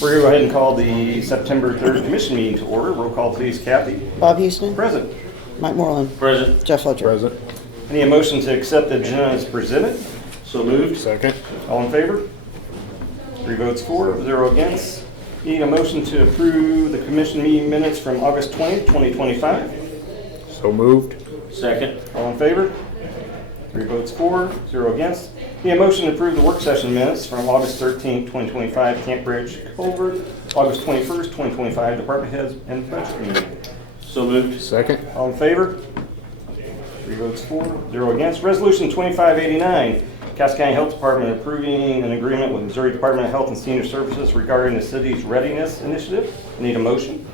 We're going to go ahead and call the September 3rd commission meeting to order. Roll call, please. Kathy? Bob Houston. Present. Mike Moreland. Present. Jeff Fletcher. Present. Any motion to accept the agenda as presented? So moved. Second. All in favor? 3 votes for, 0 against. Need a motion to approve the commission meeting minutes from August 20th, 2025. So moved. Second. All in favor? 3 votes for, 0 against. Need a motion to approve the work session minutes from August 13th, 2025, Camp Bridge Culvert, August 21st, 2025, department heads and budget meeting. So moved. Second. All in favor? 3 votes for, 0 against. Resolution 2589, Cass County Health Department approving an agreement with Missouri Department of Health and Senior Services regarding the city's readiness initiative. Need a motion?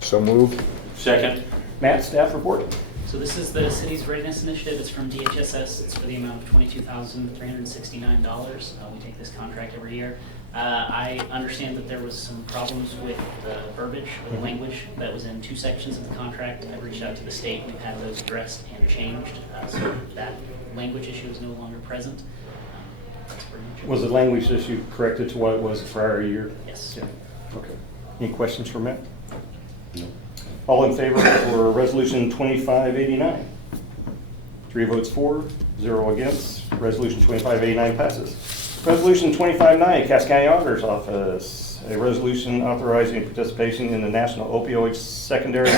So moved. Second. Matt, staff report. So this is the city's readiness initiative. It's from DHSS. It's for the amount of $22,369. We take this contract every year. I understand that there was some problems with the verbiage or the language that was in 2 sections of the contract. I've reached out to the state. We've had those addressed and changed, so that language issue is no longer present. That's pretty much it. Was the language issue corrected to what it was the prior year? Yes. Yeah. Okay. Any questions for Matt? No. All in favor for resolution 2589? 3 votes for, 0 against. Resolution 2589 passes. Resolution 2590, Cass County Auditor's Office. A resolution authorizing participation in the National Opioid Secondary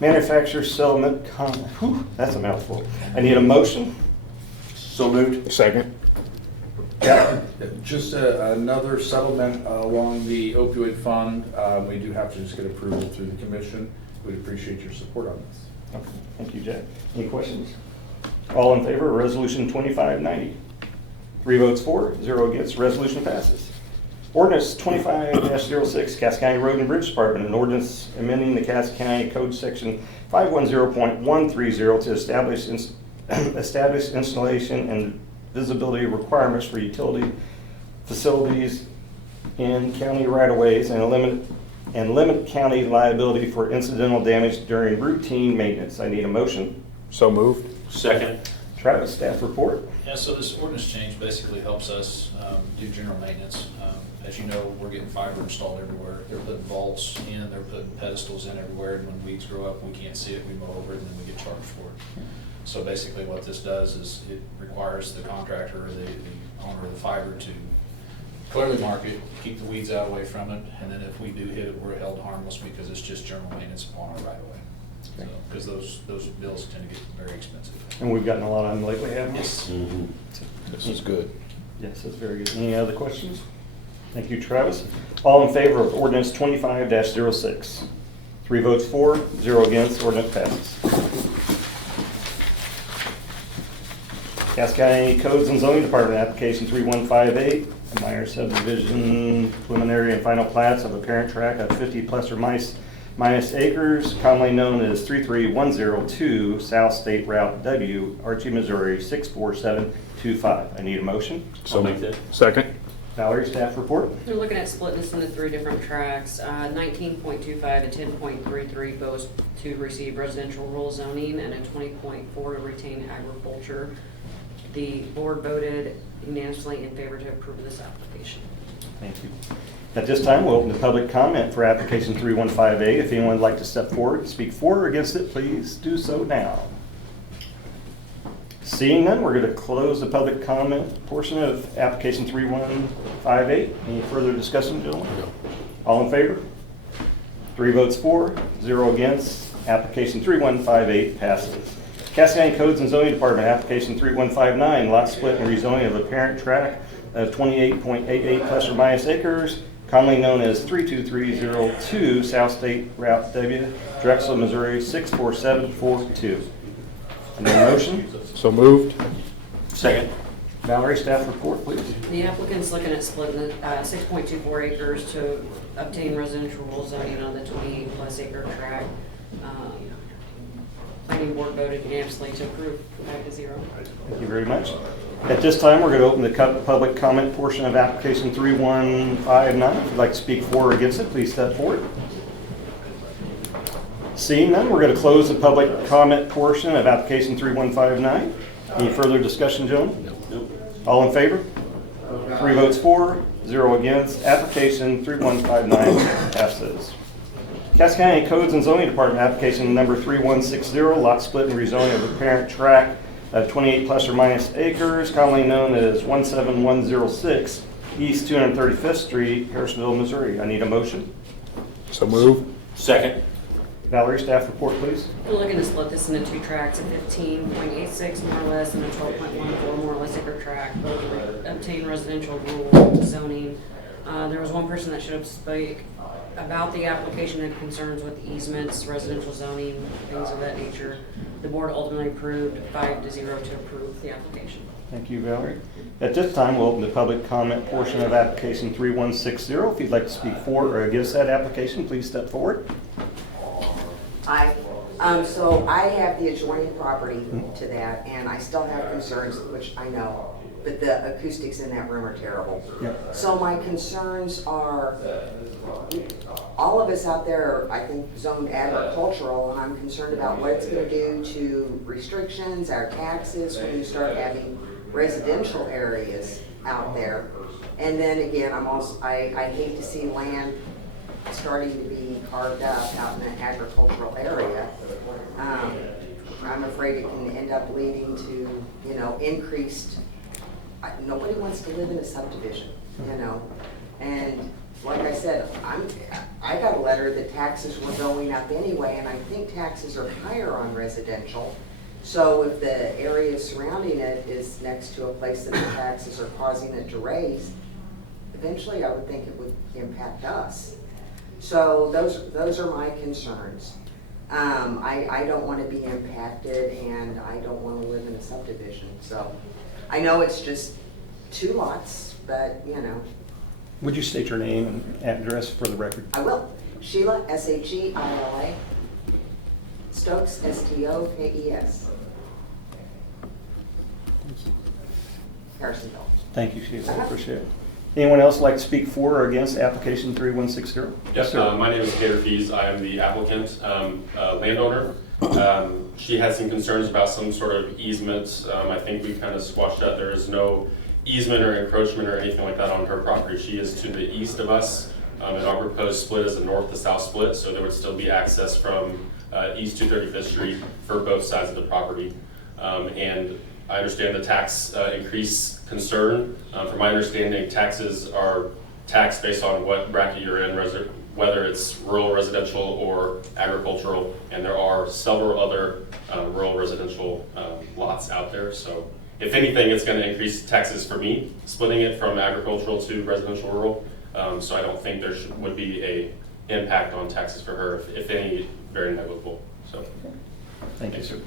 Manufacturer Settlement. That's a mouthful. I need a motion. So moved. Second. Just another settlement along the opioid fund. We do have to just get approval through the commission. We'd appreciate your support on this. Okay. Thank you, Jack. Any questions? All in favor of resolution 2590? 3 votes for, 0 against. Resolution passes. Ordinance 25-06, Cass County Road and Bridge Department, an ordinance amending the Cass County Code Section 510.130 to establish installation and visibility requirements for utility facilities in county right-of-ways and limit county liability for incidental damage during routine maintenance. I need a motion. So moved. Second. Travis, staff report. Yeah, so this ordinance change basically helps us do general maintenance. As you know, we're getting fiber installed everywhere. They're putting vaults in, they're putting pedestals in everywhere, and when weeds grow up, we can't see it, we mow over it, and then we get charged for it. So basically what this does is it requires the contractor or the owner of the fiber to clearly mark it, keep the weeds out away from it, and then if we do hit it, we're held harmless because it's just general maintenance upon our right of way. Because those bills tend to get very expensive. And we've gotten a lot of them lately, haven't we? Yes. This is good. Yes, that's very good. Any other questions? Thank you, Travis. All in favor of ordinance 25-06? 3 votes for, 0 against. Ordinance passes. Cass County Codes and Zoning Department, application 3158, a minor subdivision, preliminary and final plats of a parent tract of 50 plus or minus acres, commonly known as 33102 South State Route W, Archie, Missouri 64725. I need a motion. So make that. Second. Valerie, staff report. They're looking at splitting this into 3 different tracks. 19.25 and 10.33 both to receive residential rural zoning, and a 20.4 to retain agriculture. The board voted unanimously in favor to approve this application. Thank you. At this time, we'll open the public comment for application 3158. If anyone would like to step forward and speak for or against it, please do so now. Seeing none, we're going to close the public comment portion of application 3158. Any further discussion, gentlemen? No. All in favor? 3 votes for, 0 against. Application 3158 passes. Cass County Codes and Zoning Department, application 3159, lot split and rezoning of a parent tract of 28.88 plus or minus acres, commonly known as 32302 South State Route W, Drexel, Missouri 64742. Any motion? So moved. Second. Valerie, staff report, please. The applicant's looking at splitting the 6.24 acres to obtain residential rural zoning on the 28 plus acre tract. Planning board voted unanimously to approve 5-0. Thank you very much. At this time, we're going to open the public comment portion of application 3159. If you'd like to speak for or against it, please step forward. Seeing none, we're going to close the public comment portion of application 3159. Any further discussion, gentlemen? Nope. All in favor? 3 votes for, 0 against. Application 3159 passes. Cass County Codes and Zoning Department, application number 3160, lot split and rezoning of the parent tract of 28 plus or minus acres, commonly known as 17106 East 235th Street, Harrisville, Missouri. I need a motion. So moved. Second. Valerie, staff report, please. We're looking to split this into two tracts, a 15.86 more or less and a 12.14 more or less acre tract, both to obtain residential rural zoning. There was one person that should have spoke about the application and concerns with easements, residential zoning, things of that nature. The board ultimately approved 5-0 to approve the application. Thank you, Valerie. At this time, we'll open the public comment portion of application 3160. If you'd like to speak for or against that application, please step forward. Hi. So I have the adjoining property to that, and I still have concerns, which I know, but the acoustics in that room are terrible. Yep. So my concerns are, all of us out there, I think, zoned agricultural, and I'm concerned about what it's gonna do to restrictions, our taxes, when you start having residential areas out there. And then again, I hate to see land starting to be carved up out in an agricultural area. I'm afraid it can end up leading to, increased, nobody wants to live in a subdivision, And like I said, I got a letter that taxes were going up anyway, and I think taxes are higher on residential. So if the area surrounding it is next to a place that the taxes are causing it to raise, eventually I would think it would impact us. So those are my concerns. I don't want to be impacted, and I don't want to live in a subdivision. So I know it's just 2 lots, but Would you state your name and address for the record? I will. Sheila, Sheila. Stokes, Stokes. Harrisonville. Thank you, Sheila. Appreciate it. Anyone else like to speak for or against application 3160? Yes, sir. my name is Taylor Fees. I am the applicant, landowner. She had some concerns about some sort of easement. I think we kind of squashed that. There is no easement or encroachment or anything like that on her property. She is to the east of us, and our proposed split is a north to south split, so there would still be access from East 235th Street for both sides of the property. And I understand the tax increase concern. From my understanding, taxes are taxed based on what bracket you're in, whether it's rural residential or agricultural, and there are several other rural residential lots out there. So if anything, it's going to increase taxes for me, splitting it from agricultural to residential rural. So I don't think there would be a impact on taxes for her, if any, very negligible. So Thank you, sir.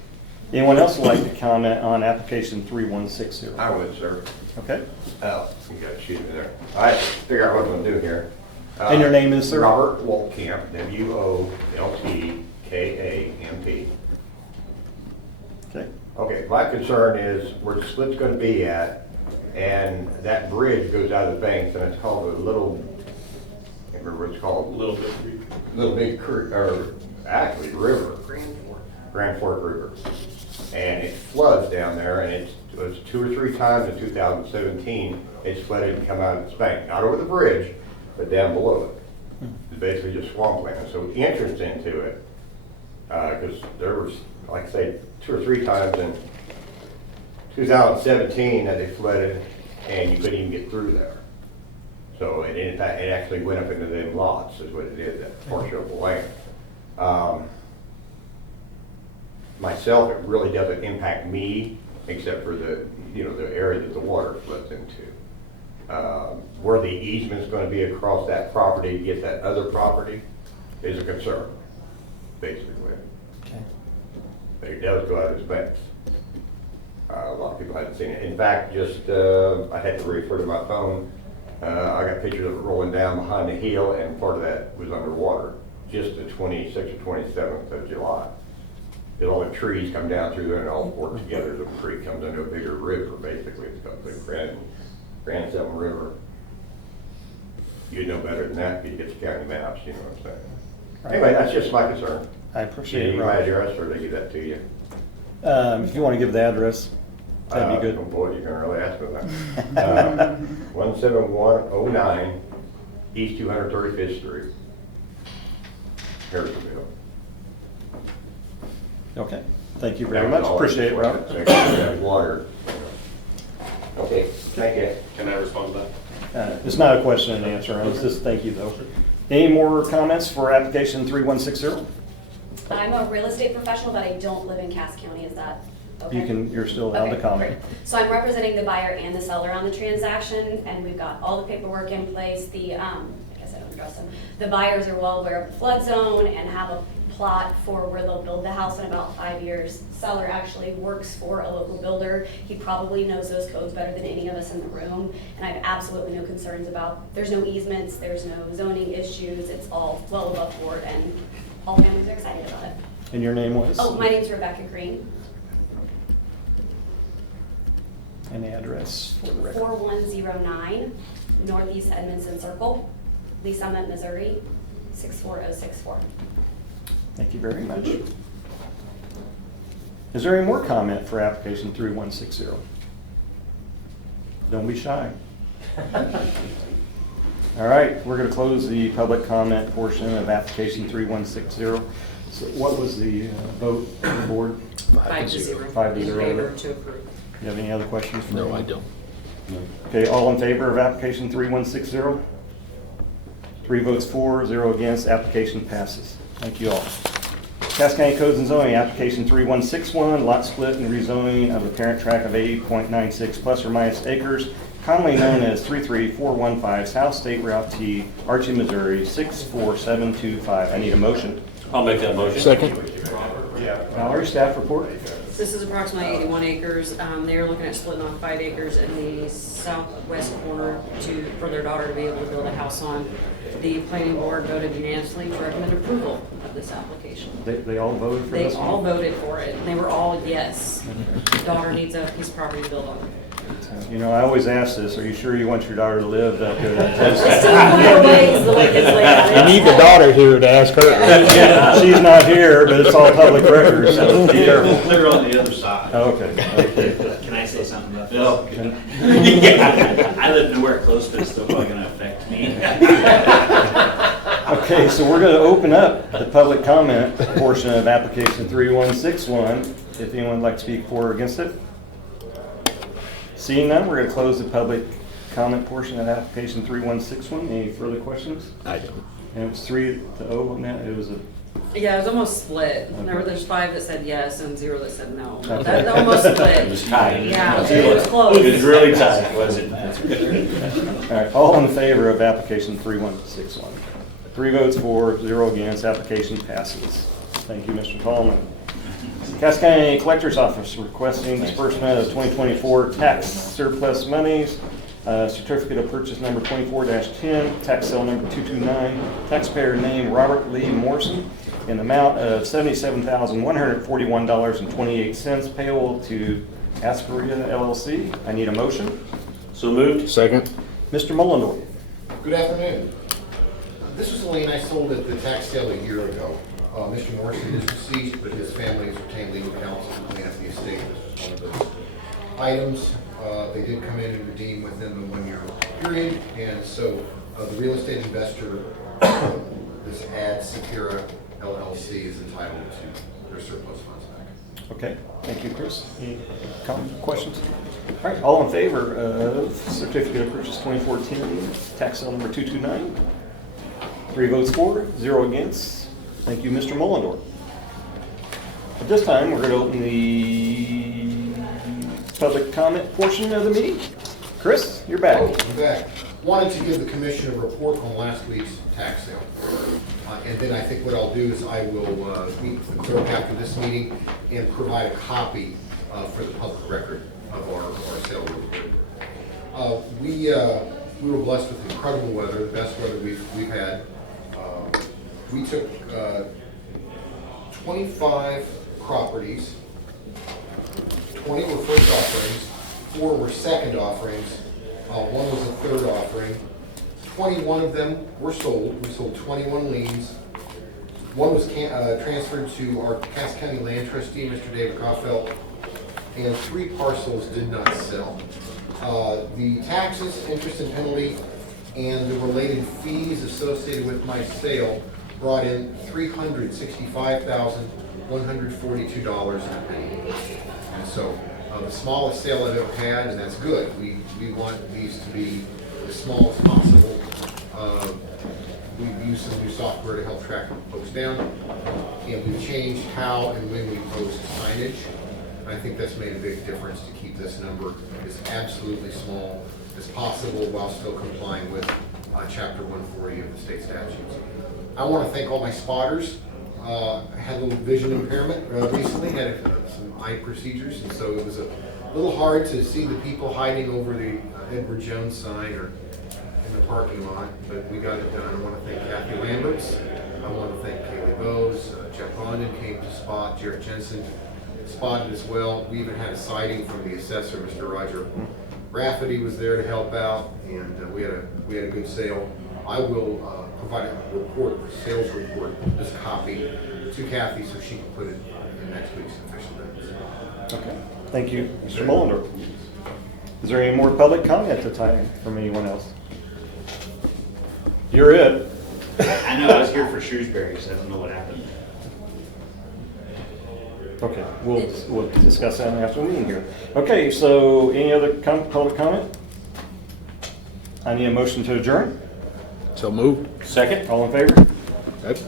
Anyone else would like to comment on application 3160? I would, sir. Okay. Oh, you got to shoot me there. I figure out what I'm going to do here. And your name is, sir? Robert Wolkamp, Woltkamp. Okay. Okay, my concern is where the split's going to be at, and that bridge goes out of the banks, and it's called a little, I can't remember what it's called. Little Big Creek, or actually river. Grand Fork River. And it floods down there, and it was 2 or 3 times in 2017, it's flooded and come out of its bank. Not over the bridge, but down below it. It's basically just swampland. So the entrance into it, because there was, like I say, 2 or 3 times in 2017 that they flooded, and you couldn't even get through there. So it actually went up into them lots, is what it did, that portion of the land. Myself, it really doesn't impact me, except for the area that the water floods into. Where the easement's going to be across that property to get that other property is a concern, basically. Okay. But it does go out of its banks. A lot of people haven't seen it. In fact, I had to refer to my phone. I got pictures of it rolling down behind the hill, and part of that was underwater, just the 26th or 27th of July. All the trees come down through there and all work together. The creek comes into a bigger river, basically. It's called the Grand Selma River. You'd know better than that if you get the county maps, you know what I'm saying. Right. Anyway, that's just my concern. I appreciate it, You need my Robert. address, or they give that to you? If you want to give the address. That'd be good. Oh boy, you're gonna really ask me that. 17109 East 235th Street, Harrisonville. Okay, thank you very much, appreciate it, Robert. Water. Okay, thank you. Can I respond to that? It's not a question and answer, it's just thank you though. Any more comments for application 3160? I'm a real estate professional, but I don't live in Cass County. Is that okay? You're still allowed to Okay, comment. great. So I'm representing the buyer and the seller on the transaction, and we've got all the paperwork in place. I guess I don't address them. The buyers are well aware of the flood zone and have a plot for where they'll build the house in about 5 years. Seller actually works for a local builder. He probably knows those codes better than any of us in the room, and I have absolutely no concerns about, there's no easements, there's no zoning issues, it's all well above board, and all families are excited about it. And your name was? Oh, my name's Rebecca Green, And the address for the record. 4109 Northeast Edmondson Circle, Lee Summit, Missouri, 64064. Thank you very much. Is there any more comment for application 3160? Don't be shy. All right, we're going to close the public comment portion of application 3160. So what was the vote of the board? 5-0. 5 to In 0. favor to approve. Do you have any other questions? for No, me? I don't. Okay, all in favor of application 3160? 3 votes for, 0 against, application passes. Thank you all. Cass County Codes and Zoning, application 3161, lot split and rezoning of a parent tract of 80.96 plus or minus acres, commonly known as 33415 South State Route T, Archie, Missouri, 64725. I need a motion. I'll make that motion. Second? Valerie, staff report? This is approximately 81 acres. They are looking at splitting off 5 acres in the southwest corner for their daughter to be able to build a house on. The planning board voted unanimously to recommend approval of this application. They all voted for They this one? all voted for it. They were all yes. Daughter needs a piece of property to build on. You know, I always ask this, are you sure you want your daughter to live that good? It's still one of the ways the way it's laid out. You need the daughter here to ask her. Yeah, she's not here, but it's all public record, so be careful. They're on the other side. Okay. Can I say something about this? No. I live nowhere close, but it's still probably gonna affect me. Okay, so we're going to open up the public comment portion of application 3161. If anyone would like to speak for or against it. Seeing none, we're going to close the public comment portion of application 3161. Any further questions? I don't. And it was 3-0 on that. It was a Yeah, it was almost split. There's 5 that said yes and 0 that said no. Okay. That almost split. It was tight. Yeah, it was close. It was really tight, wasn't All right, all in favor of application 3161. 3 votes for, 0 against, application passes. Thank you, Mr. Tallman. Cass County Collector's Office requesting disbursement of 2024 tax surplus monies, certificate of purchase number 24-10, tax sale number 229, taxpayer name Robert Lee Morrison, in the amount of $77,141.28 payable to Asperia LLC. I need a motion. So moved. Second? Mr. Mullendorf. Good afternoon. This is a lien I sold at the tax sale a year ago. Mr. Morrison is deceased, but his family has retained legal counsel to clean up the estate. This is one of those items. They did come in and redeem within the 1-year period, and so the real estate investor, this Ad Secura LLC, is entitled to their surplus funds back. Okay, thank you, Chris. Any comments, questions? All right, all in favor of certificate of purchase 2410, tax sale number 229? 3 votes for, 0 against. Thank you, Mr. Mullendorf. At this time, we're going to open the public comment portion of the meeting. Chris, you're back. Oh, I'm back. Wanted to give the commission a report on last week's tax sale. And then I think what I'll do is I will meet with the clerk after this meeting and provide a copy for the public record of our sale report. We were blessed with incredible weather, the best weather we've had. We took 25 properties, 20 were first offerings, 4 were second offerings, 1 was a third offering. 21 of them were sold. We sold 21 liens. 1 was transferred to our Cass County Land Trustee, Mr. David Kaufeld, and 3 parcels did not sell. The taxes, interest and penalty, and the related fees associated with my sale brought in $365,142. And so, the smallest sale I've ever had, and that's good. We want these to be as small as possible. We've used some new software to help track folks down, and we've changed how and when we post signage. And I think that's made a big difference to keep this number as absolutely small as possible while still complying with Chapter 140 of the state statutes. I want to thank all my spotters. I had a little vision impairment recently, had some eye procedures, and so it was a little hard to see the people hiding over the Edward Jones sign or in the parking lot, but we got it done. I want to thank Kathy Lamberts. I want to thank Kaylee Bowes. Jeff London came to spot. Jared Jensen spotted as well. We even had a sighting from the assessor, Mr. Roger Rafferty was there to help out, and we had a good sale. I will provide a report, sales report, this copy to Kathy so she can put it in next week's official minutes. Okay, thank you, Mr. Mullender. Is there any more public comment at the time from anyone else? You're it. I know, I was here for Shrewsbury, so I don't know what happened. Okay, we'll discuss that after the meeting here. Okay, so any other public comment? I need a motion to adjourn. So moved. Second, all in favor? Yep.